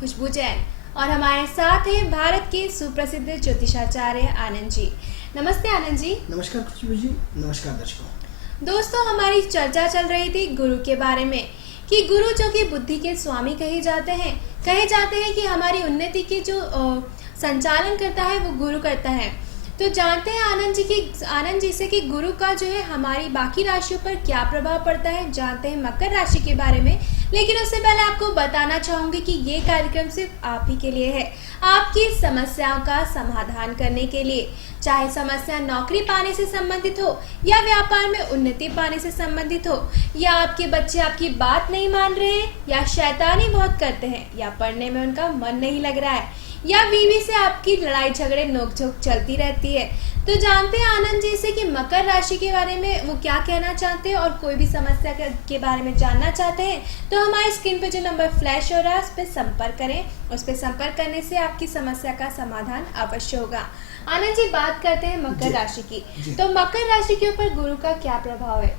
खुशबू जैन और हमारे साथ हैं भारत के सुप्रसिद्ध ज्योतिषाचार्य आनंद जी। नमस्ते आनंद जी। नमस्कार खुशबू जी। नमस्कार दर्शकों। दोस्तों, हमारी चर्चा चल रही थी गुरु के बारे में कि गुरु जो कि बुद्धि के स्वामी कहे जाते हैं कि हमारी उन्नति के जो संचालन करता है वो गुरु करता है। तो जानते हैं आनंद जी से कि गुरु का जो है हमारी बाकी राशियों पर क्या प्रभाव पड़ता है। जानते हैं मकर राशि के बारे में, लेकिन उससे पहले आपको बताना चाहूंगी कि ये कार्यक्रम सिर्फ आप ही के लिए है, आपकी समस्याओं का समाधान करने के लिए। चाहे समस्या नौकरी पाने से संबंधित हो या व्यापार में उन्नति पाने से संबंधित हो, या आपके बच्चे आपकी बात नहीं मान रहे हैं, या शैतानी बहुत करते हैं, या पढ़ने में उनका मन नहीं लग रहा है, या बीवी से आपकी लड़ाई झगड़े नोकझोंक चलती रहती है। तो जानते हैं आनंद जी से कि मकर राशि के बारे में वो क्या कहना चाहते हैं, और कोई भी समस्या के बारे में जानना चाहते हैं तो हमारे स्क्रीन पे जो नंबर फ्लैश हो रहा है उस पर संपर्क करें। उस पर संपर्क करने से आपकी समस्या का समाधान अवश्य होगा। आनंद जी, बात करते हैं मकर राशि की। तो मकर राशि के ऊपर गुरु का क्या प्रभाव है?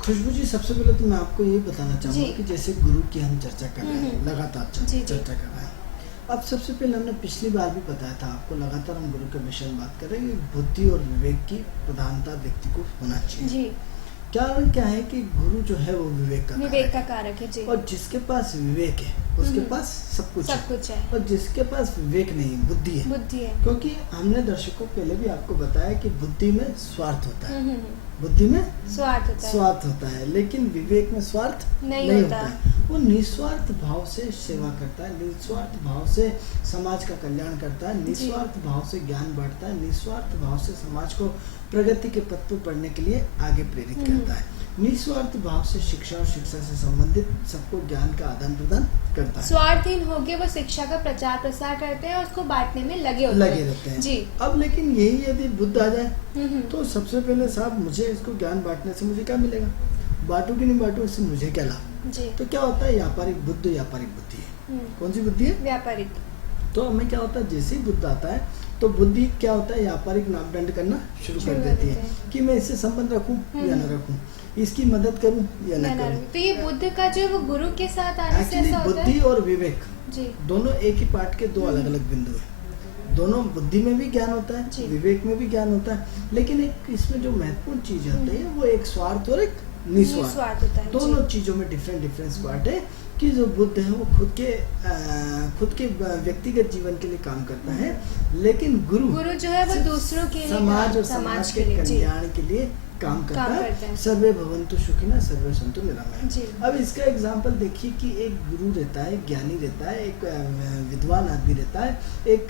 खुशबू जी, सबसे पहले तो मैं आपको ये बताना चाहूँगा कि जैसे गुरु की हम चर्चा कर रहे हैं, लगातार चर्चा कर रहे हैं। अब सबसे पहले हमने पिछली बार भी बताया था आपको, लगातार हम गुरु के विषय में बात कर रहे हैं कि बुद्धि और विवेक की प्रधानता व्यक्ति को होना चाहिए जी। क्या है कि गुरु जो है वो विवेक का कारक है जी। और जिसके पास विवेक है उसके पास सब कुछ है। और जिसके पास विवेक नहीं, बुद्धि है। क्योंकि हमने दर्शकों पहले भी आपको बताया कि बुद्धि में स्वार्थ होता है, बुद्धि में स्वार्थ होता है, लेकिन विवेक में स्वार्थ नहीं होता है। वो निस्वार्थ भाव से सेवा करता है, निस्वार्थ भाव से समाज का कल्याण करता है, निस्वार्थ भाव से ज्ञान बांटता है, निस्वार्थ भाव से समाज को प्रगति के पथ पर बढ़ने के लिए आगे प्रेरित करता है, निस्वार्थ भाव से शिक्षा और शिक्षा से संबंधित सबको ज्ञान का आदान प्रदान करता है। स्वार्थहीन होकर वो शिक्षा का प्रचार प्रसार करते हैं और उसको बांटने में लगे रहते हैं जी। अब लेकिन यही यदि बुद्ध आ जाए तो सबसे पहले साहब, मुझे इसको ज्ञान बांटने से मुझे क्या मिलेगा? बांटू कि नहीं बांटू, इससे मुझे क्या लाभ? तो क्या होता है, व्यापारिक बुद्धि है। कौन सी बुद्धि है? व्यापारिक। तो हमें क्या होता है, जैसे ही बुद्ध आता है तो बुद्धि क्या होता है, व्यापारिक मापदंड करना शुरू कर देती है कि मैं इससे संबंध रखूं या न रखूं, इसकी मदद करूं या न करूं। तो ये बुद्ध का जो वो गुरु के साथ आने से ऐसा होता है। बुद्धि और विवेक दोनों एक ही पाठ के दो अलग अलग बिंदु है। दोनों, बुद्धि में भी ज्ञान होता है, विवेक में भी ज्ञान होता है, लेकिन एक इसमें जो महत्वपूर्ण चीज होती है वो एक स्वार्थ और एक निस्वार्थ होता है। दोनों चीजों में डिफरेंस पार्ट है कि जो बुद्ध है वो खुद के व्यक्तिगत जीवन के लिए काम करता है, लेकिन गुरु जो है वो दूसरों के लिए, समाज और समाज के कल्याण के लिए काम करता है। सर्वे भवन्तु सुखिनः सर्वे सन्तु निरामयाः। अब इसका एग्जाम्पल देखिए कि एक गुरु रहता है, ज्ञानी रहता है, एक विद्वान आदमी रहता है, एक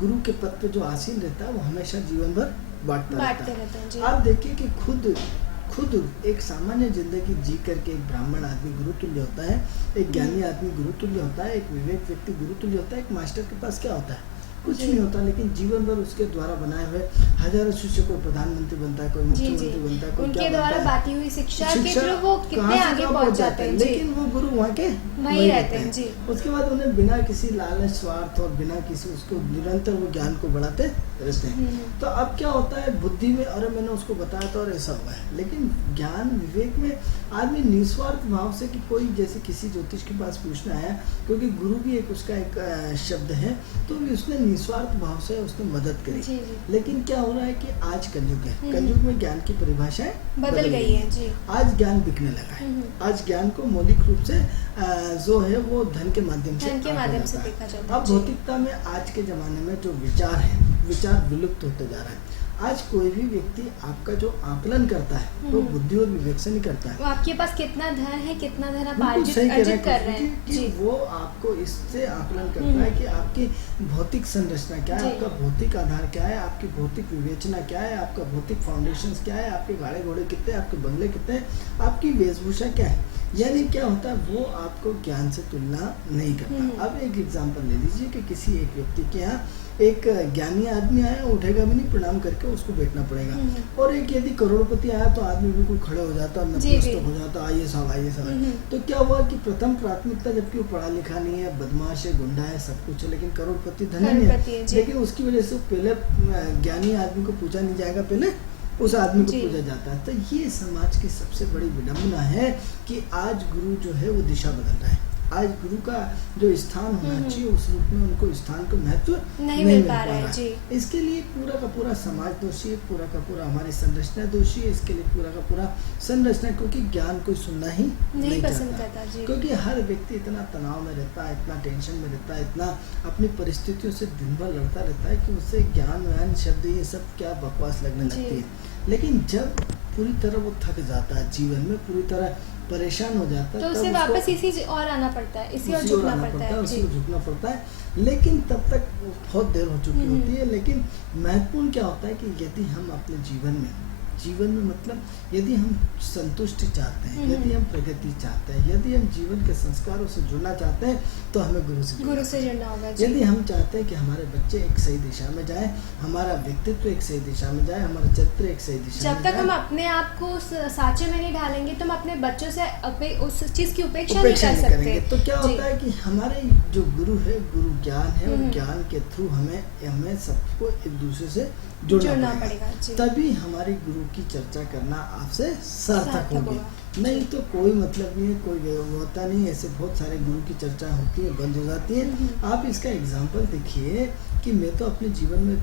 गुरु के पद पे जो आसीन रहता है वो हमेशा जीवन भर बांटता रहता है। आप देखिए कि खुद एक सामान्य जिंदगी जी करके एक ब्राह्मण आदमी गुरु तुल्य होता है, एक ज्ञानी आदमी गुरु तुल्य होता है, एक विवेक व्यक्ति गुरु तुल्य होता है। एक मास्टर के पास क्या होता है? कुछ नहीं होता, लेकिन जीवन भर उसके द्वारा बनाए हुए हजारों शिष्य, कोई प्रधानमंत्री बनता है, कोई मुख्यमंत्री बनता है, कोई उनके द्वारा बांटी हुई शिक्षा के थ्रू वो कितने आगे पहुंच जाते हैं, लेकिन वो गुरु वहाँ के वहीं रहते हैं जी। उसके बाद उन्हें बिना किसी लालच, स्वार्थ और बिना किसी उसको निरंतर वो ज्ञान को बढ़ाते रहते हैं। तो अब क्या होता है, बुद्धि में अरे मैंने उसको बताया था और ऐसा हुआ है, लेकिन ज्ञान विवेक में आदमी निस्वार्थ भाव से कि कोई जैसे किसी ज्योतिष के पास पूछना आया, क्योंकि गुरु भी एक उसका एक शब्द है, तो उसने निस्वार्थ भाव से उसने मदद करी। लेकिन क्या हो रहा है कि आज कलयुग है, कलयुग में ज्ञान की परिभाषाएं बदल गई है जी। आज ज्ञान बिकने लगा है। आज ज्ञान को मौलिक रूप से जो है वो धन के माध्यम से देखा जाता है। अब भौतिकता में आज के जमाने में जो विचार विलुप्त होते जा रहा है। आज कोई भी व्यक्ति आपका जो आकलन करता है वो बुद्धि और विवेक से नहीं करता है। वो आपके पास कितना धन है, कितना धन आप अर्जित कर रहे हैं कि वो आपको इससे आकलन करता है कि आपकी भौतिक संरचना क्या है, आपका भौतिक आधार क्या है, आपकी भौतिक विवेचना क्या है, आपका भौतिक फाउंडेशन क्या है, आपके गाड़े घोड़े कितने, आपके बंगले कितने, आपकी वेशभूषा क्या है। यानी क्या होता है, वो आपको ज्ञान से तुलना नहीं करता। अब एक एग्जांपल ले लीजिए कि किसी एक व्यक्ति के यहाँ एक ज्ञानी आदमी आया, उठेगा भी नहीं, प्रणाम करके उसको बैठना पड़ेगा। और एक यदि करोड़पति आया तो आदमी बिल्कुल खड़े हो जाता, नतमस्तक हो जाता, आइए साहब। तो क्या हुआ कि प्रथम प्राथमिकता, जबकि वो पढ़ा लिखा नहीं है, बदमाश है, गुंडा है, सब कुछ है, लेकिन करोड़पति धनी है, लेकिन उसकी वजह से पहले ज्ञानी आदमी को पूछा नहीं जाएगा, पहले उस आदमी को पूजा जाता है। तो ये समाज की सबसे बड़ी विडंबना है कि आज गुरु जो है वो दिशा बदल रहा है। आज गुरु का जो स्थान होना चाहिए उस रूप में उनको स्थान को महत्व नहीं मिल पा रहा है जी। इसके लिए पूरा का पूरा समाज दोषी है, पूरा का पूरा हमारी संरचना दोषी है। इसके लिए पूरा का पूरा संरचना, क्योंकि ज्ञान कोई सुनना ही नहीं पसंद करता जी। क्योंकि हर व्यक्ति इतना तनाव में रहता है, इतना टेंशन में रहता है, इतना अपनी परिस्थितियों से दिन भर लड़ता रहता है कि उससे ज्ञान व्यान शब्द ये सब क्या बकवास लगने लगती है। लेकिन जब पूरी तरह वो थक जाता है, जीवन में पूरी तरह परेशान हो जाता है, तो उसे वापस इसी और आना पड़ता है, इसी और झुकना पड़ता है, उसी झुकना पड़ता है। लेकिन तब तक बहुत देर हो चुकी होती है। लेकिन महत्वपूर्ण क्या होता है कि यदि हम अपने जीवन में मतलब यदि हम संतुष्टि चाहते हैं, यदि हम प्रगति चाहते हैं, यदि हम जीवन के संस्कारों से जुड़ना चाहते हैं, तो हमें गुरु से जुड़ना होगा। यदि हम चाहते हैं कि हमारे बच्चे एक सही दिशा में जाए, हमारा व्यक्तित्व एक सही दिशा में जाए, हमारा चरित्र एक सही दिशा में जाए, जब तक हम अपने आप को साँचे में नहीं डालेंगे तो हम अपने बच्चों से उस चीज की उपेक्षा नहीं कर सकते। तो क्या होता है कि हमारे जो गुरु है, गुरु ज्ञान है, और ज्ञान के थ्रू हमें सबको एक दूसरे से जुड़ना पड़ेगा। तभी हमारी गुरु की चर्चा करना आपसे सार्थक होगी। नहीं तो कोई मतलब नहीं है, कोई होता नहीं। ऐसे बहुत सारे गुरु की चर्चा होती है, बंद हो जाती है। आप इसका एग्जाम्पल देखिए कि मैं तो अपने जीवन में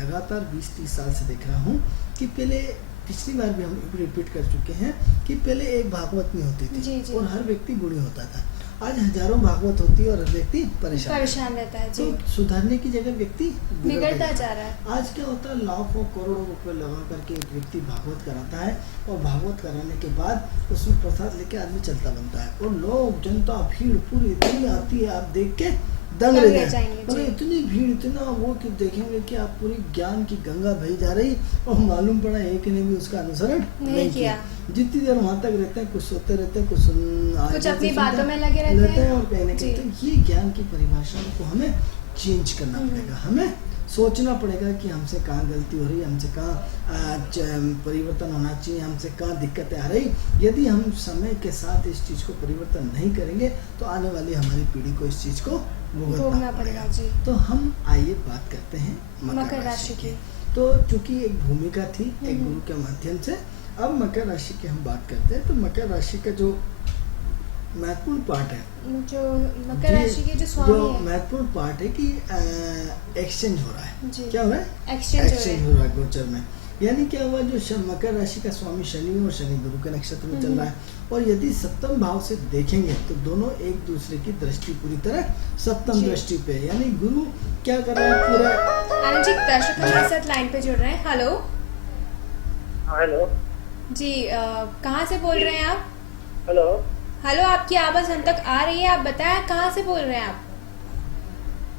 लगातार 20-30 साल से देख रहा हूँ कि पिछली बार भी हम रिपीट कर चुके हैं कि पहले एक भागवत नहीं होती थी और हर व्यक्ति गुणी होता था। आज हजारों भागवत होती है और हर व्यक्ति परेशान रहता है। तो सुधरने की जगह व्यक्ति बिगड़ता जा रहा है। आज क्या होता है, लाखों करोड़ों रुपए लगा करके एक व्यक्ति भागवत कराता है और भागवत कराने के बाद उसमें प्रसाद लेके आदमी चलता बनता है और लोग जनता भीड़ पूरी इतनी आती है, आप देख के दंग रह जाएंगे। इतनी भीड़, इतना वो कि देखेंगे कि आप पूरी ज्ञान की गंगा बही जा रही और मालूम पड़ा एक ने भी उसका अनुसरण नहीं किया। जितनी देर वहां तक रहते हैं, कुछ सोते रहते हैं, कुछ अपनी बातों में लगे रहते हैं और कहने के। तो ये ज्ञान की परिभाषाओं को हमें चेंज करना पड़ेगा। हमें सोचना पड़ेगा कि हमसे कहाँ गलती हो रही है, हमसे कहाँ परिवर्तन होना चाहिए, हमसे कहाँ दिक्कतें आ रही। यदि हम समय के साथ इस चीज़ को परिवर्तन नहीं करेंगे तो आने वाली हमारी पीढ़ी को इस चीज़ को भुगतना पड़ेगा जी। तो हम आइए बात करते हैं मकर राशि की। तो चूंकि एक भूमिका थी एक गुरु के माध्यम से, अब मकर राशि की हम बात करते हैं। तो मकर राशि का जो महत्वपूर्ण पार्ट है, जो मकर राशि के जो स्वामी है, महत्वपूर्ण पार्ट है कि एक्सचेंज हो रहा है। क्या हो रहा है? एक्सचेंज हो रहा है गोचर में। यानी क्या हुआ, जो मकर राशि का स्वामी शनि और शनि गुरु के नक्षत्र में चल रहा है, और यदि सप्तम भाव से देखेंगे तो दोनों एक दूसरे की दृष्टि पूरी तरह सप्तम दृष्टि पे, यानी गुरु क्या कर रहा है पूरा। आनंद जी दर्शक हमारे साथ लाइन पे जुड़ रहे हैं। हेलो हेलो जी, कहाँ से बोल रहे हैं आप? हेलो हेलो, आपकी आवाज हम तक आ रही है, आप बताएं कहाँ से बोल रहे हैं आप?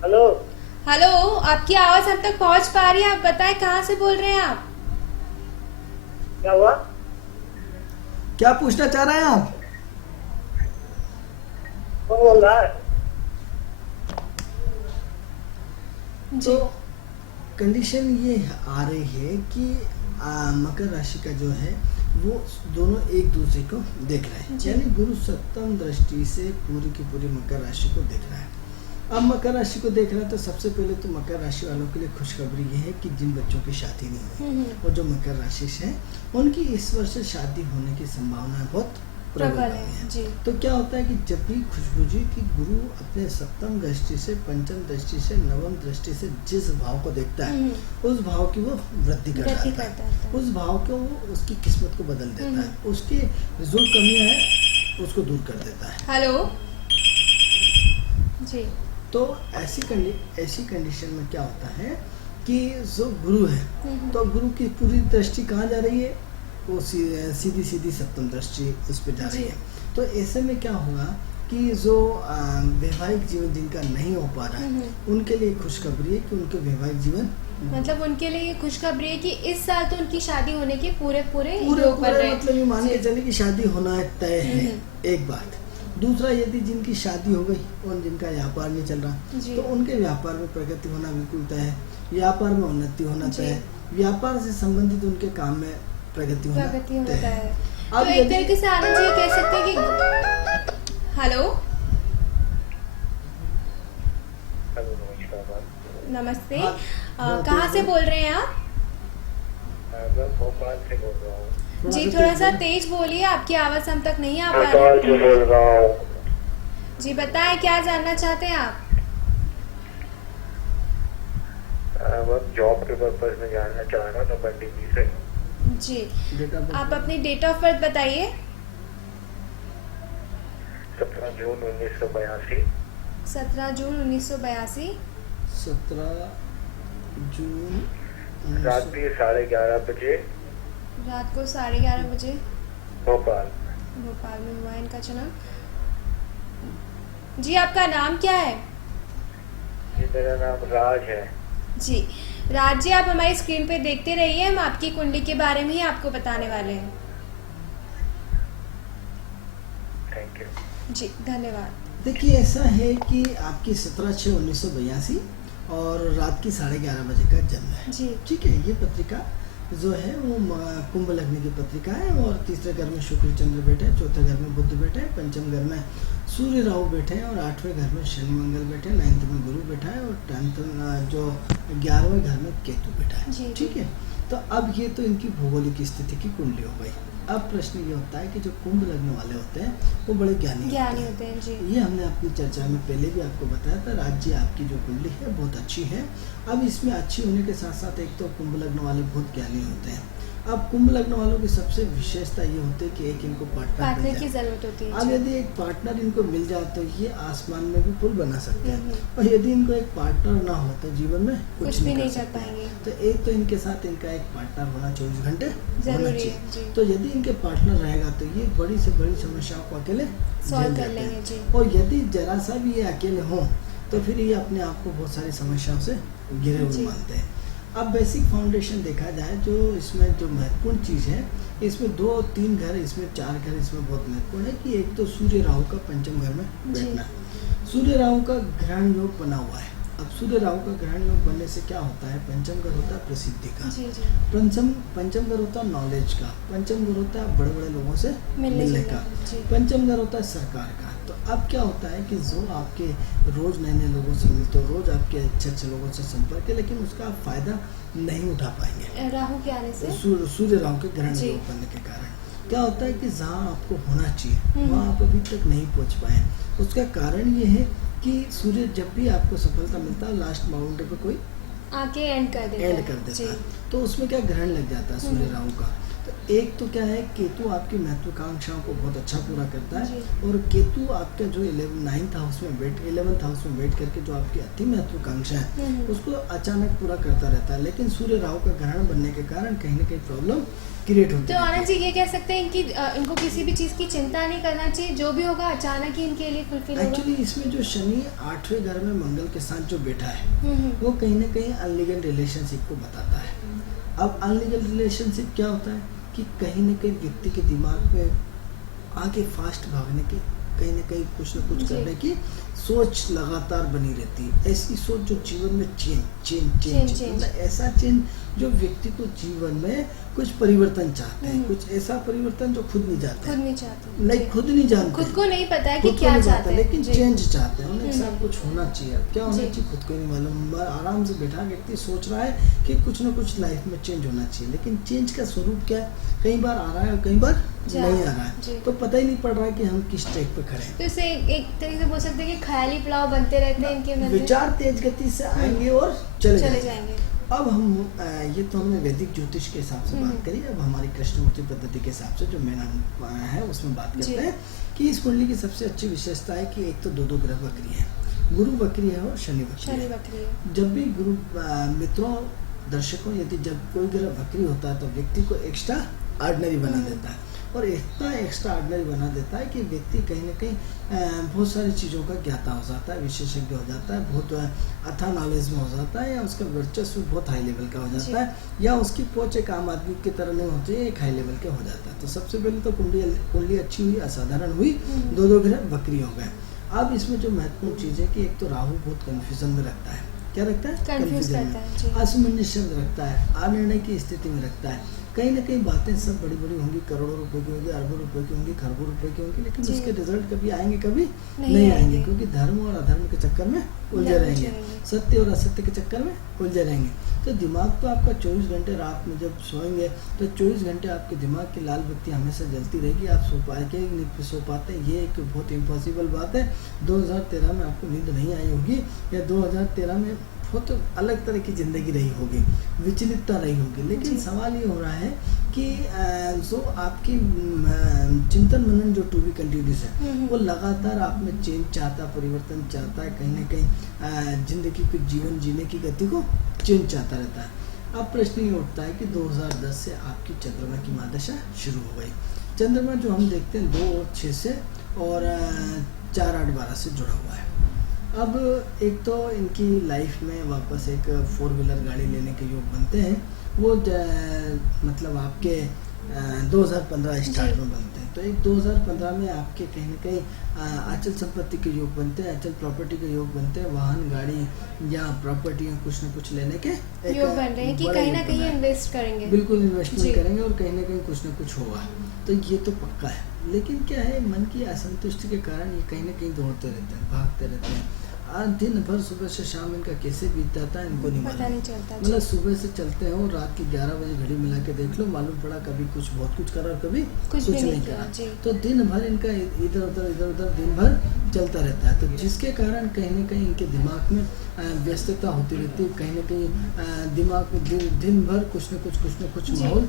हेलो हेलो, आपकी आवाज हम तक पहुँच पा रही है, आप बताएं कहाँ से बोल रहे हैं आप? क्या हुआ? क्या पूछना चाह रहे हैं आप? कौन बोल रहा है? तो कंडीशन ये आ रही है कि मकर राशि का जो है वो दोनों एक दूसरे को देख रहे हैं, यानी गुरु सप्तम दृष्टि से पूरी की पूरी मकर राशि को देख रहा है। अब मकर राशि को देख रहा है तो सबसे पहले तो मकर राशि वालों के लिए खुशखबरी ये है कि जिन बच्चों की शादी नहीं हुई और जो मकर राशि से हैं उनकी इस वर्ष शादी होने की संभावना बहुत प्रबल है जी। तो क्या होता है कि जब भी खुशबू जी की गुरु अपने सप्तम दृष्टि से, पंचम दृष्टि से, नवम दृष्टि से जिस भाव को देखता है उस भाव की वो वृद्धि करता है, उस भाव को वो उसकी किस्मत को बदल देता है, उसकी जो कमियां हैं उसको दूर कर देता है। हेलो जी। तो ऐसी कंडीशन में क्या होता है कि जो गुरु है तो गुरु की पूरी दृष्टि कहाँ जा रही है, वो सीधी सप्तम दृष्टि उस पर जा रही है। तो ऐसे में क्या होगा कि जो वैवाहिक जीवन जिनका नहीं हो पा रहा है उनके लिए खुशखबरी है कि उनके वैवाहिक जीवन, मतलब उनके लिए खुशखबरी है कि इस साल तो उनकी शादी होने के पूरे मतलब ये मान के चले कि शादी होना तय है। एक बात। दूसरा, यदि जिनकी शादी हो गई और जिनका व्यापार नहीं चल रहा तो उनके व्यापार में प्रगति होना बिल्कुल तय है, व्यापार में उन्नति होना तय है, व्यापार से संबंधित उनके काम में प्रगति होना तय है। तो एक तरीके से आनंद जी कह सकते हैं कि हेलो नमस्ते, कहाँ से बोल रहे हैं आप? मैं भोपाल से बोल रहा हूँ जी, थोड़ा सा तेज बोलिए, आपकी आवाज हम तक नहीं आ पा रही है। जी बताएं, क्या जानना चाहते हैं आप? बस जॉब के पर्पज में जानना चाह रहा था पंडित जी से। जी, डेट ऑफ आप बर्थ अपनी डेट ऑफ बर्थ बताइए। 17 जून 1982। 17 जून 1982। 17 जून रात 1900 के 11:30 बजे रात को 11:30 बजे भोपाल। भोपाल में हुआ है इनका जन्म। जी, आपका नाम क्या है? जी मेरा नाम राज है। जी राज जी, आप हमारी स्क्रीन पे देखते रहिए, हम आपकी कुंडली के बारे में ही आपको बताने वाले हैं। Thank you. जी धन्यवाद। देखिए, ऐसा है कि आपकी 17/6/1982 और रात की 11:30 बजे का जन्म है। जी ठीक है, ये पत्रिका जो है वो कुंभ लग्न की पत्रिका है और तीसरे घर में शुक्र चंद्र बैठे हैं, चौथे घर में बुध बैठे हैं, पंचम घर में सूर्य राहु बैठे हैं और 8वें घर में शनि मंगल बैठे हैं, 9th में गुरु बैठा है और 10th जो 11वें घर में केतु बैठा है। जी। ठीक है, तो अब ये तो इनकी भौगोलिक स्थिति की कुंडली हो गई। अब प्रश्न ये होता है कि जो कुंभ लग्न वाले होते हैं वो बड़े ज्ञानी होते हैं। जी ये हमने अपनी चर्चा में पहले भी आपको बताया था। राज्य आपकी जो कुंडली है बहुत अच्छी है। अब इसमें अच्छी होने के साथ साथ एक तो कुंभ लग्न वाले बहुत ज्ञानी होते हैं। अब कुंभ लग्न वालों की सबसे विशेषता ये होती है कि एक इनको पार्टनर की जरूरत होती है। अब जी। यदि एक पार्टनर इनको मिल जाए तो ये आसमान में भी पुल बना सकते हैं हम्म। और यदि इनको एक पार्टनर ना हो तो जीवन में कुछ भी नहीं कर कर सकते। पाएंगे। तो एक तो इनके साथ इनका एक पार्टनर होना 24 घंटे होना जरूरी है। चाहिए। जी तो यदि इनके पार्टनर रहेगा तो ये बड़ी से बड़ी समस्याओं को अकेले सॉल्व झेल कर लेते लेंगे। हैं। जी और यदि जरा सा भी ये अकेले हों तो फिर ये अपने आप को बहुत सारी समस्याओं से घिरे हुए जी। मानते हैं। अब बेसिक फाउंडेशन देखा जाए जो इसमें जो महत्वपूर्ण चीज़ है, इसमें 2 और 3 घर, इसमें 4 घर इसमें बहुत महत्वपूर्ण है कि एक तो सूर्य राहु का पंचम घर में जी। बैठना। सूर्य राहु का ग्रहण योग बना हुआ है। अब सूर्य राहु का ग्रहण योग बनने से क्या होता है, पंचम घर होता है प्रसिद्धि का, जी जी पंचम घर होता है नॉलेज का, पंचम घर होता है बड़े बड़े लोगों से मिलने का, जी पंचम घर होता है सरकार का। तो अब क्या होता है कि जो आपके रोज नए नए लोगों से मिलते हो, रोज आपके अच्छे अच्छे लोगों से संपर्क है, लेकिन उसका आप फायदा नहीं उठा पाएंगे राहु के आने से। सूर्य राहु के ग्रहण जी। योग बनने के कारण क्या होता है कि जहाँ आपको होना चाहिए हम्म। वहाँ आप अभी तक नहीं पहुँच पाए। उसका कारण ये है कि सूर्य जब भी आपको सफलता मिलता है लास्ट बाउंड्री पे कोई आके एंड कर देता है। जी। है, तो उसमें क्या ग्रहण लग जाता है सूर्य राहु का। तो एक तो क्या है, केतु आपकी महत्वाकांक्षाओं को बहुत अच्छा पूरा करता है जी। और केतु आपके जो 11th हाउस में बैठ 11th हाउस में बैठ करके जो आपकी अति महत्वाकांक्षा है उसको अचानक पूरा करता रहता है। लेकिन सूर्य राहु का ग्रहण बनने के कारण कहीं ना कहीं प्रॉब्लम क्रिएट होती तो है। आनंद जी ये कह सकते हैं कि इनको किसी भी चीज़ की चिंता नहीं करना चाहिए, जो भी होगा अचानक ही इनके लिए फुलफिल होगा। एक्चुअली इसमें जो शनि 8वें घर में मंगल के साथ जो बैठा है हम्म। वो कहीं ना कहीं अनलीगल रिलेशनशिप को बताता है। अब अनलीगल रिलेशनशिप क्या होता है कि कहीं ना कहीं व्यक्ति के दिमाग में आगे फास्ट भागने की, कहीं ना कहीं कुछ ना कुछ जी। करने की सोच लगातार बनी रहती है। ऐसी सोच जो जीवन में चेंज मतलब ऐसा चेंज जो व्यक्ति को जीवन में कुछ परिवर्तन चाहते हैं, कुछ ऐसा परिवर्तन जो खुद नहीं चाहते खुद नहीं चाहते। नहीं, जी। खुद नहीं जानते, खुद को नहीं पता है कि खुद को क्या नहीं चाहते पता, हैं। लेकिन जी। चेंज चाहते हैं। उन्हें साथ कुछ होना चाहिए। अब क्या होना जी। चाहिए खुद को ही नहीं मालूम। आराम से बैठा व्यक्ति सोच रहा है कि कुछ ना कुछ लाइफ में चेंज होना चाहिए, लेकिन चेंज का स्वरूप क्या है, कई बार आ रहा है और कई बार नहीं आ रहा जी। है, तो पता ही नहीं पड़ रहा है कि हम किस ट्रैक पे खड़े हैं। तो इसे एक तरीके से बोल सकते हैं कि ख्याली पुलाव बनते रहते हैं इनके मन में। विचार तेज गति से आएंगे और चले चले जाएंगे। जाएंगे। अब हम ये तो हमने वैदिक ज्योतिष के हिसाब से बात करी। अब हमारी कृष्णमूर्ति पद्धति के हिसाब से जो मेन है उसमें बात करते जी। हैं कि इस कुंडली की सबसे अच्छी विशेषता है कि एक तो दो ग्रह वक्री है, गुरु वक्री है और शनि वक्री शनि है। वक्री है। जब भी गुरु मित्रों दर्शकों, यदि जब कोई ग्रह वक्री होता है तो व्यक्ति को एक्स्ट्रा ऑर्डिनरी बना देता है और इतना एक्स्ट्रा ऑर्डिनरी बना देता है कि व्यक्ति कहीं ना कहीं बहुत सारी चीज़ों का ज्ञाता हो जाता है, विशेषज्ञ हो जाता है, बहुत अथा नॉलेज में हो जाता है, या उसका वर्चस्व बहुत हाई लेवल का हो जाता है, या उसकी पहुंच एक आम आदमी की तरह नहीं होती है, एक हाई लेवल का हो जाता है। तो सबसे पहले तो कुंडली अच्छी हुई, असाधारण हुई, दो ग्रह वक्री हो गए। अब इसमें जो महत्वपूर्ण चीज़ है कि एक तो राहु बहुत कन्फ्यूजन में रखता है। क्या रखता है? कंफ्यूज Confusion करता है। जी। असमंजस रखता है, अनिर्णय की स्थिति में रखता है। कहीं ना कहीं बातें सब बड़ी बड़ी होंगी, करोड़ों रुपए की होंगी, अरबों रुपए की होंगी, खरबों रुपए की होंगी, लेकिन जी। उसके रिजल्ट कभी आएंगे, कभी नहीं नहीं आएंगे। आएंगे, क्योंकि धर्म और अधर्म के चक्कर में उलझे रहेंगे, सत्य और असत्य के चक्कर में उलझे रहेंगे। तो दिमाग तो आपका 24 घंटे, रात में जब सोएंगे तो 24 घंटे आपके दिमाग की लाल बत्ती हमेशा जलती रहेगी, आप सो पाएंगे नहीं सो पाते, ये एक बहुत इम्पॉसिबल बात है। 2013 में आपको नींद नहीं आई होगी, या 2013 में बहुत अलग तरह की ज़िंदगी रही होगी, विचलितता रही होगी, लेकिन जी। सवाल ये हो रहा है कि जो आपकी चिंतन मनन जो टू बी कंटिन्यूस है, वो लगातार आप में चेंज चाहता, परिवर्तन चाहता है, कहीं ना कहीं जिंदगी को, जीवन जीने की गति को चेंज चाहता रहता है। अब प्रश्न ये उठता है कि 2010 से आपकी चंद्रमा की महादशा शुरू हो गई। चंद्रमा जो हम देखते हैं 2 और 6 से और 4, 8, 12 से जुड़ा हुआ है। अब एक तो इनकी लाइफ में वापस एक 4 व्हीलर गाड़ी लेने के योग बनते हैं, वो मतलब आपके 2015 स्टार्ट में बनते हैं। तो एक 2015 में आपके कहीं ना कहीं अचल संपत्ति के योग बनते हैं, अचल प्रॉपर्टी के योग बनते हैं, वाहन, गाड़ी या प्रॉपर्टी कुछ ना कुछ लेने के योग बन रहे हैं कि बड़ा कहीं ना योग कहीं बना है। इन्वेस्ट करेंगे। बिल्कुल इन्वेस्टमेंट जी। करेंगे और कहीं ना कहीं कुछ ना कुछ होगा, तो ये तो पक्का है। लेकिन क्या है, मन की असंतुष्टि के कारण ये कहीं ना कहीं दौड़ते रहते हैं, भागते रहते हैं। आज दिन भर सुबह से शाम इनका कैसे बीत जाता है इनको नहीं पता मालूम। नहीं चलता। मतलब सुबह से चलते हैं और रात के 11 बजे घड़ी मिला के देख लो, मालूम पड़ा कभी कुछ बहुत कुछ करा और कभी कुछ भी नहीं किया। जी। तो दिन भर इनका इधर उधर दिन भर चलता रहता है, तो जिसके कारण कहीं ना कहीं इनके दिमाग में व्यस्तता होती रहती है, कहीं ना कहीं दिमाग में दिन भर कुछ न कुछ जी। माहौल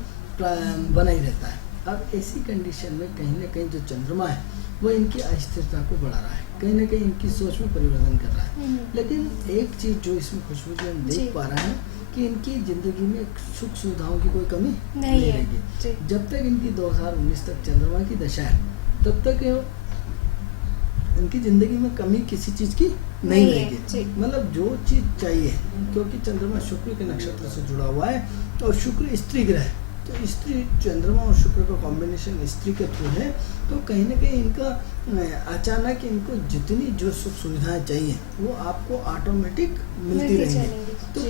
बना ही रहता है। अब ऐसी कंडीशन में कहीं ना कहीं जो चंद्रमा है वो इनकी अस्थिरता को बढ़ा रहा है, कहीं ना कहीं इनकी सोच में परिवर्तन कर रहा है। लेकिन एक चीज़ जो इसमें खुशबू जो हम जी। देख पा रहे हैं कि इनकी ज़िंदगी में सुख सुविधाओं की कोई कमी नहीं है। रहेगी। जी। जब तक इनकी 2019 तक चंद्रमा की दशा है, तब तक इनकी ज़िंदगी में कमी किसी चीज़ की नहीं नहीं है। रहेगी। जी। मतलब जो चीज़ चाहिए, क्योंकि चंद्रमा शुक्र के नक्षत्र से जुड़ा हुआ है और शुक्र स्त्री ग्रह है, तो स्त्री, चंद्रमा और शुक्र का कॉम्बिनेशन स्त्री के थ्रू है, तो कहीं ना कहीं इनका अचानक इनको जितनी जो सुख सुविधाएं चाहिए वो आपको ऑटोमेटिक मिलती रहेंगी, तो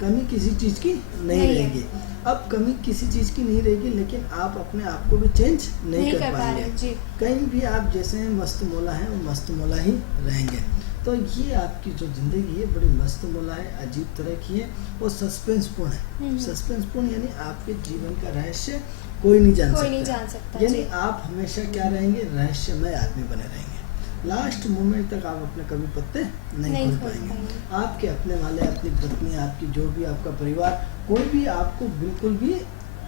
कमी किसी चीज़ की नहीं नहीं है। रहेगी। अब कमी किसी चीज़ की नहीं रहेगी, लेकिन आप अपने आप को भी चेंज नहीं कर पा पाएंगे। रहे। जी। कहीं भी आप जैसे मस्त मोला है, वो मस्त मोला ही रहेंगे। तो ये आपकी जो ज़िंदगी है बड़ी मस्त मोला है, अजीब तरह की है और सस्पेंसपूर्ण है। सस्पेंसपूर्ण यानी आपके जीवन का रहस्य कोई नहीं जान सकता। यानी जी। आप हमेशा क्या रहेंगे, रहस्यमय आदमी बने रहेंगे। लास्ट मोमेंट तक आप अपने कभी पत्ते नहीं खोल पाएंगे। आपके अपने वाले, अपनी पत्नी, आपकी जो भी आपका परिवार, कोई भी आपको बिल्कुल भी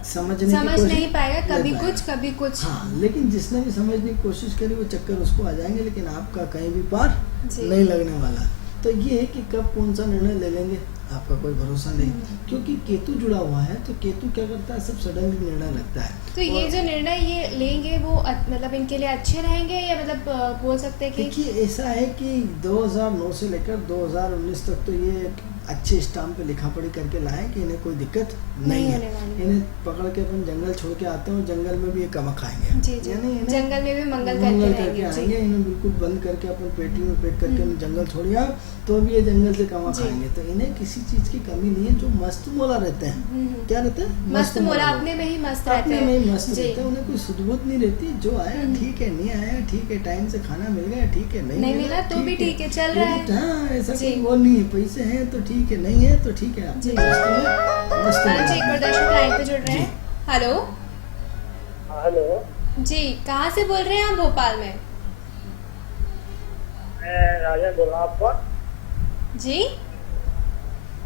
समझ नहीं पाएगा, कभी नहीं कुछ कभी कुछ। हाँ, लेकिन जिसने भी समझने की कोशिश करी वो चक्कर उसको आ जाएंगे, लेकिन आपका कहीं भी पार जी। नहीं लगने वाला। तो ये है कि कब कौन सा निर्णय ले लेंगे आपका कोई भरोसा नहीं, क्योंकि केतु जुड़ा हुआ है, तो केतु क्या करता है, सब सडनली निर्णय लगता है। तो ये जो निर्णय ये लेंगे वो मतलब इनके लिए अच्छे रहेंगे, या मतलब बोल सकते हैं कि देखिए ऐसा है कि 2009 से लेकर 2019 तक तो ये अच्छे स्टाम्प पे लिखा पढ़ी करके लाए कि इन्हें कोई दिक्कत नहीं है। होने वाली। इन्हें पकड़ के अपन जंगल छोड़ के आते हैं, जंगल में भी ये कमा खाएंगे। जी जी। यानी इन्हें जंगल में भी मंगल मंगल करके करके रहेंगे। आएंगे, इन्हें बिल्कुल बंद करके अपन पेटी में पैक करके इन्हें जंगल छोड़िए, तो भी ये जंगल से कमा जी। खाएंगे। तो इन्हें किसी चीज़ की कमी नहीं है, जो मस्त मोला रहते हैं। क्या रहते हैं, मस्त मोला, अपने में ही मस्त रहते अपने हैं। में ही मस्त जी। रहते हैं, उन्हें कोई सुध-बुध नहीं रहती। जो आया ठीक है, नहीं आया ठीक है, टाइम से खाना मिल गया ठीक है, नहीं मिला तो भी ठीक है, चल रहा है। हाँ, ऐसा जी। कोई वो नहीं है, पैसे हैं तो ठीक है, नहीं है तो ठीक है, जी। अपनी मस्त हाँ जी, एक और दर्शक लाइन पे जुड़ रहे हैं। हेलो हेलो, जी, कहाँ से बोल रहे हैं आप? भोपाल में। मैं राजन बोल रहा हूँ। आप कौन? जी,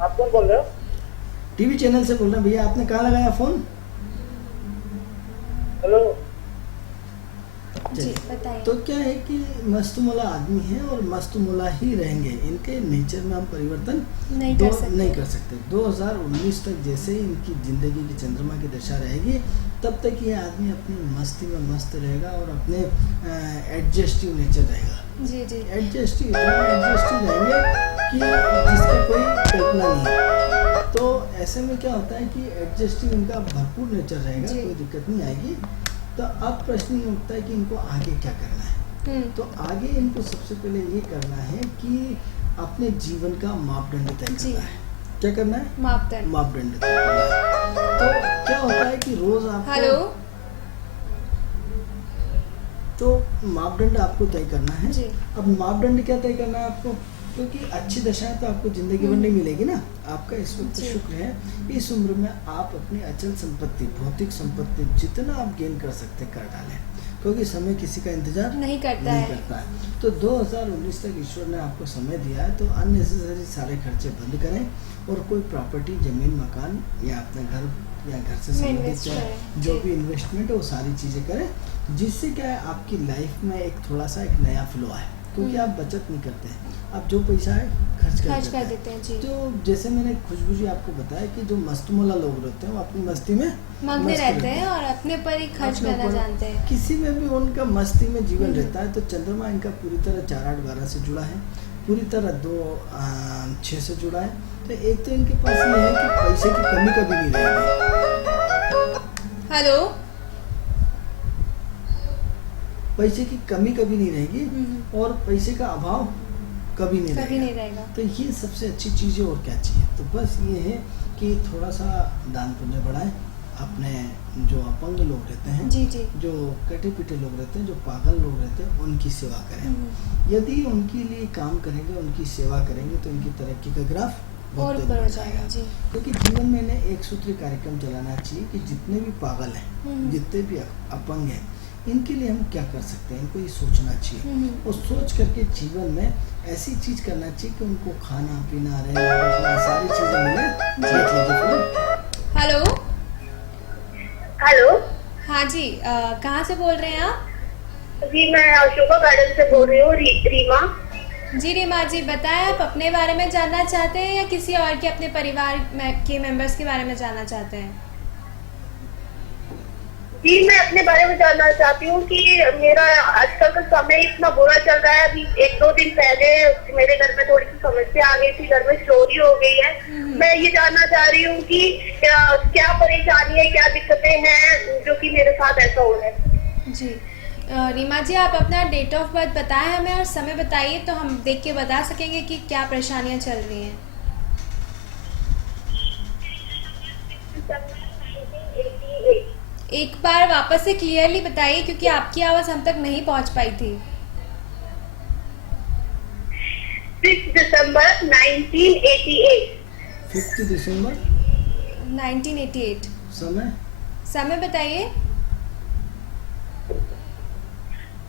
आप कौन बोल रहे हो? टीवी चैनल से बोल रहे हैं भैया, आपने कहाँ लगाया फोन? हेलो, जी चलिए। बताइए। तो क्या है कि मस्तमोला आदमी है और मस्तमोला ही रहेंगे, इनके नेचर में हम परिवर्तन नहीं कर सकते। 2019 तक जैसे ही इनकी जिंदगी की चंद्रमा की दशा रहेगी, तब तक ये आदमी अपनी मस्ती में मस्त रहेगा और अपने एडजस्टिव नेचर रहेगा। जी जी। एडजस्टिव रहेंगे कि जिसका कोई कल्पना नहीं है। तो ऐसे में क्या होता है कि एडजस्टिव इनका भरपूर नेचर रहेगा, जी। कोई दिक्कत नहीं आएगी। तो अब प्रश्न ये उठता है कि इनको आगे क्या करना है। तो आगे इनको सबसे पहले ये करना है कि अपने जीवन का मापदंड तय जी। करना है। क्या करना है? मापदंड। मापदंड तय करना है। तो क्या होता है कि रोज आपको हेलो। तो मापदंड आपको तय करना है। जी। अब मापदंड क्या तय करना है आपको, क्योंकि अच्छी दशा है तो आपको जिंदगी भर नहीं मिलेगी ना। आपका इस वक्त जी। शुक्र है, इस उम्र में आप अपनी अचल संपत्ति, भौतिक संपत्ति जितना आप गेन कर सकते कर डालें, क्योंकि समय किसी का इंतजार नहीं करता है। तो 2019 तक ईश्वर ने आपको समय दिया है, तो अननेसेसरी सारे खर्चे बंद करें और कोई प्रॉपर्टी, जमीन, मकान या अपने घर या घर से संबंधित इन्वेस्ट करें। जो जी। भी इन्वेस्टमेंट है वो सारी चीज़ें करें, जिससे क्या है आपकी लाइफ में एक थोड़ा सा एक नया फ्लो है। क्योंकि आप बचत नहीं करते हैं, आप जो पैसा है खर्च कर देते हैं। जी। तो जैसे मैंने खुशबू जी आपको बताया कि जो मस्तमौला लोग रहते हैं वो अपनी मस्ती में मग्न मस्त रहते हैं और अपने पर ही खर्च अपने करना ऊपर जानते हैं। किसी में भी उनका मस्ती में जीवन रहता है। तो चंद्रमा इनका पूरी तरह 4-8-12 से जुड़ा है, पूरी तरह 2-6 से जुड़ा है। तो एक तो इनके पास ये है कि पैसे की कमी कभी नहीं रहेगी। हेलो। पैसे की कमी कभी नहीं रहेगी और पैसे का अभाव कभी नहीं रहेगा। तो ये सबसे अच्छी चीज़ है। और क्या चाहिए, तो बस ये है कि थोड़ा सा दान पुण्य बढ़ाएं। अपने जो अपंग लोग रहते हैं, जी जी। जो कटे पिटे लोग रहते हैं, जो पागल लोग रहते हैं, उनकी सेवा करें। यदि उनके लिए काम करेंगे, उनकी सेवा करेंगे, तो इनकी तरक्की का ग्राफ और ऊपर हो जाएगा। जी। क्योंकि जीवन में इन्हें एक सूत्री कार्यक्रम चलाना चाहिए कि जितने भी पागल हैं, जितने भी अपंग हैं, इनके लिए हम क्या कर सकते हैं, इनको ये सोचना चाहिए। और सोच करके जीवन में ऐसी चीज करना चाहिए कि उनको खाना पीना, रहना, सारी चीजें मिले। देख लीजिए फोन। हेलो। हेलो। हाँ जी, कहाँ से बोल रहे हैं आप? जी मैं अशोका गार्डन से बोल रही हूँ, रीमा। जी रीमा जी, बताएं आप अपने बारे में जानना चाहते हैं या किसी और के अपने परिवार के मेंबर्स के बारे में जानना चाहते हैं? जी मैं अपने बारे में जानना चाहती हूँ कि मेरा आजकल का समय इतना बुरा चल रहा है। अभी 1-2 दिन पहले मेरे घर में थोड़ी सी समस्या आ गई थी, घर में चोरी हो गई है। मैं ये जानना चाह रही हूँ कि क्या परेशानी है, क्या दिक्कतें हैं जो कि मेरे साथ ऐसा हो रहा है। जी रीमा जी, आप अपना डेट ऑफ बर्थ बताएं हमें और समय बताइए, तो हम देख के बता सकेंगे कि क्या परेशानियां चल रही हैं। 1988। एक बार वापस से क्लियरली बताइए, क्योंकि आपकी आवाज़ हम तक नहीं पहुंच पाई थी। 6 दिसंबर 1988। 5 दिसंबर 1988। समय बताइए।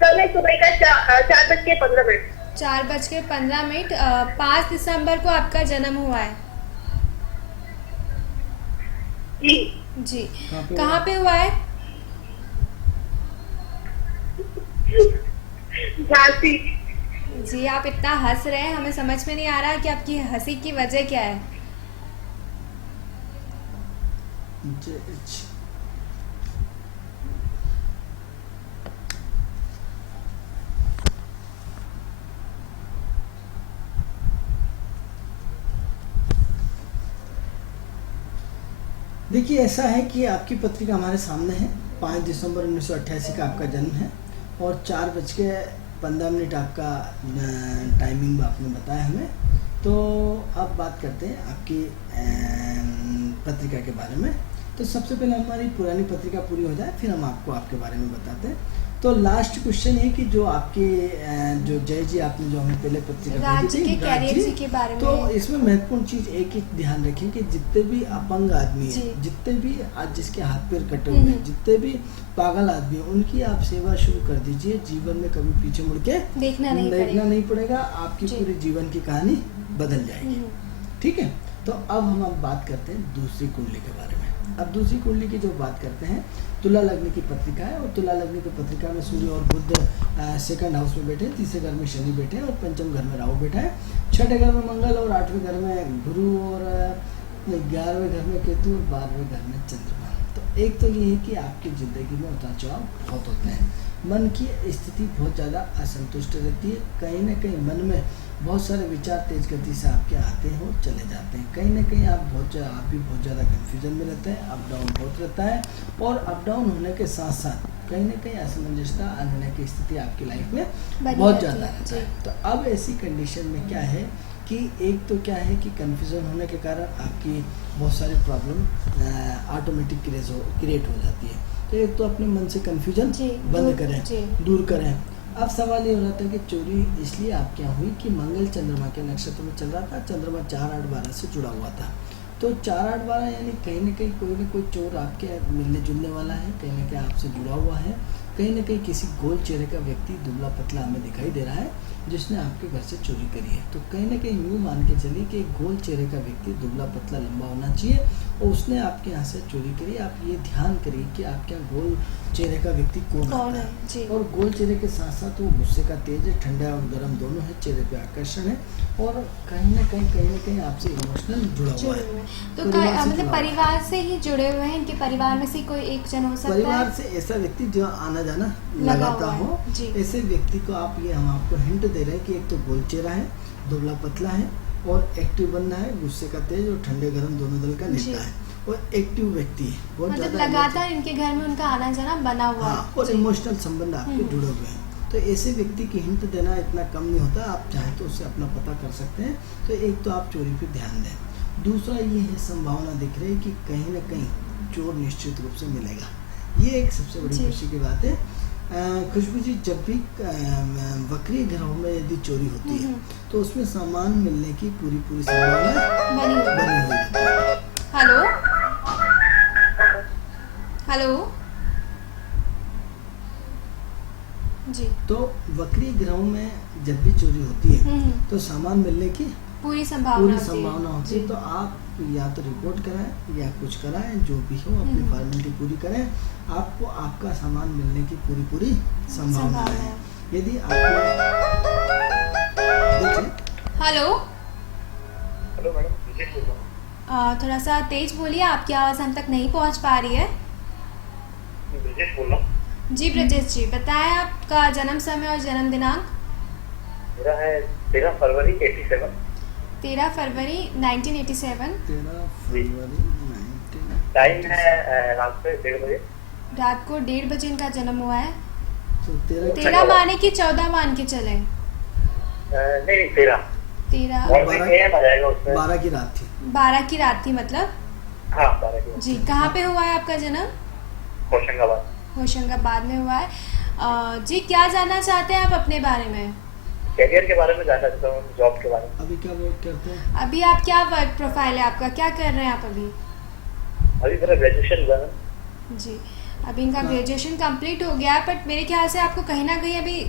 समय सुबह का 4:15। 4:15। 5 दिसंबर को आपका जन्म हुआ है? जी जी। कहाँ पे हुआ है? झांसी। जी, आप इतना हंस रहे हैं, हमें समझ में नहीं आ रहा कि आपकी हंसी की वजह क्या है। देखिए, ऐसा है कि आपकी पत्रिका हमारे सामने है। 5 दिसंबर 1988 का आपका जन्म है और 4:15 आपका टाइमिंग आपने बताया हमें। तो अब बात करते हैं आपकी पत्रिका के बारे में। तो सबसे पहले हमारी पुरानी पत्रिका पूरी हो जाए, फिर हम आपको आपके बारे में बताते हैं। तो लास्ट क्वेश्चन है कि जो आपके जो जय जी आपने जो हमें पहले पत्रिका राज के कैरियर जी के बारे में। तो इसमें महत्वपूर्ण चीज एक ही ध्यान रखें कि जितने भी अपंग आदमी हैं, जितने भी आज जिसके हाथ पैर कटे हुए हैं, जितने भी पागल आदमी हैं, उनकी आप सेवा शुरू कर दीजिए। जीवन में कभी पीछे मुड़ के देखना नहीं पड़ेगा। आपकी पूरी जीवन की कहानी बदल जाएगी। ठीक है, तो अब हम बात करते हैं दूसरी कुंडली के बारे में। अब दूसरी कुंडली की जो बात करते हैं, तुला लग्न की पत्रिका है और तुला लग्न की पत्रिका में सूर्य और बुध सेकंड हाउस में बैठे हैं, तीसरे घर में शनि बैठे हैं और पंचम घर में राहु बैठा है, छठे घर में मंगल और 8वें घर में गुरु और 11वें घर में केतु और 12वें घर में चंद्रमा। तो एक तो ये है कि आपकी ज़िंदगी में उतार चढ़ाव बहुत होते हैं। मन की स्थिति बहुत ज़्यादा असंतुष्ट रहती है। कहीं ना कहीं मन में बहुत सारे विचार तेज गति से आपके आते हैं और चले जाते हैं। कहीं ना कहीं आप भी बहुत ज़्यादा कन्फ्यूजन में रहते हैं। अप डाउन बहुत रहता है और अप डाउन होने के साथ साथ कहीं ना कहीं असमंजसता आने की स्थिति आपकी लाइफ में बहुत ज़्यादा रहता है। तो अब ऐसी कंडीशन में क्या है कि एक तो क्या है कि कन्फ्यूज़न होने के कारण आपकी बहुत सारी प्रॉब्लम ऑटोमेटिक क्रिएट हो जाती है। तो एक तो अपने मन से कन्फ्यूजन जी, बंद जी। करें, दूर करें। अब सवाल ये हो रहा था कि चोरी इसलिए आप क्या हुई कि मंगल चंद्रमा के नक्षत्र में चल रहा था, चंद्रमा 4-8-12 से जुड़ा हुआ था। तो 4-8-12 यानी कहीं ना कहीं कोई ना कोई चोर आपके मिलने जुलने वाला है, कहीं ना कहीं आपसे जुड़ा हुआ है, कहीं ना कहीं किसी गोल चेहरे का व्यक्ति दुबला पतला हमें दिखाई दे रहा है जिसने आपके घर से चोरी करी है। तो कहीं ना कहीं यूँ मान के चलिए कि एक गोल चेहरे का व्यक्ति दुबला पतला लंबा होना चाहिए और उसने आपके यहाँ से चोरी करी। आप ये ध्यान करिए कि आपके यहाँ गोल चेहरे का व्यक्ति कौन कौन आता है? जी। और गोल चेहरे के साथ साथ वो गुस्से का तेज है, ठंडा और गर्म दोनों है, चेहरे पे आकर्षण है और कहीं ना कहीं आपसे इमोशनल जुड़ा हुआ जुड़े है। हुए हैं। तो परिवार से मतलब जुड़ा हुआ है। परिवार से ही जुड़े हुए हैं, इनके परिवार में से कोई एक जन हो सकता परिवार है। से ऐसा व्यक्ति जो आना जाना लगा लगाता हुआ है, हो, जी। ऐसे व्यक्ति को आप ये हम आपको हिंट दे रहे हैं कि एक तो गोल चेहरा है, दुबला पतला है और एक्टिव बनना है, गुस्से का तेज और ठंडे गर्म दोनों दल का जी। नेता है और एक्टिव व्यक्ति है, बहुत मतलब ज़्यादा लगातार इनके घर में उनका आना जाना बना हुआ हाँ, है। और जी। इमोशनल संबंध आपके जुड़े हुए हैं। तो ऐसे व्यक्ति की हिंट देना इतना कम नहीं होता, आप चाहें तो उससे अपना पता कर सकते हैं। तो एक तो आप चोरी पे ध्यान दें। दूसरा ये है संभावना दिख रही है कि कहीं ना कहीं चोर निश्चित रूप से मिलेगा। ये एक सबसे बड़ी जी। खुशी की बात है। खुशबू जी, जब भी वक्री ग्रहों में यदि चोरी होती है तो उसमें सामान मिलने की पूरी संभावना बनी हुई है। बनी हुई होती है। हेलो हेलो जी। तो वक्री ग्रहों में जब भी चोरी होती है तो सामान मिलने की पूरी संभावना पूरी होती है। संभावना होती है। जी। तो आप या तो रिपोर्ट कराएं या कुछ कराएं, जो भी हो अपनी फॉर्मेलिटी पूरी करें, आपको आपका सामान मिलने की पूरी संभावना संभावना है। है। यदि आपने देखिए, हेलो हेलो मैडम, ब्रजेश बोल रहा हूँ। थोड़ा सा तेज बोलिए, आपकी आवाज़ हम तक नहीं पहुंच पा रही है। मैं ब्रजेश बोल रहा हूँ। जी ब्रजेश जी, बताएं आपका जन्म समय और जन्म दिनांक। मेरा है 13 फरवरी 87। 13 फरवरी 1987। 13 फरवरी 19 टाइम है रात में 1:30 बजे। रात को 1:30 बजे इनका जन्म हुआ है। तो 13 13 माने कि 14 मान के चले? नहीं 13 13 मॉर्निंग AM आ जाएगा उसमें। 12 की रात थी। 12 की रात थी मतलब। हाँ 12 की। जी, कहाँ पे हुआ है आपका जन्म? होशंगाबाद। होशंगाबाद में हुआ है। जी, क्या जानना चाहते हैं आप अपने बारे में? कैरियर के बारे में जानना चाहता हूँ, जॉब के बारे में। अभी क्या वर्क करते हैं? अभी आप क्या वर्क प्रोफाइल है आपका, क्या कर रहे हैं आप अभी? अभी मेरा ग्रेजुएशन हुआ है। जी, अभी इनका ग्रेजुएशन कंप्लीट हो गया है, बट मेरे ख्याल से आपको कहीं ना कहीं अभी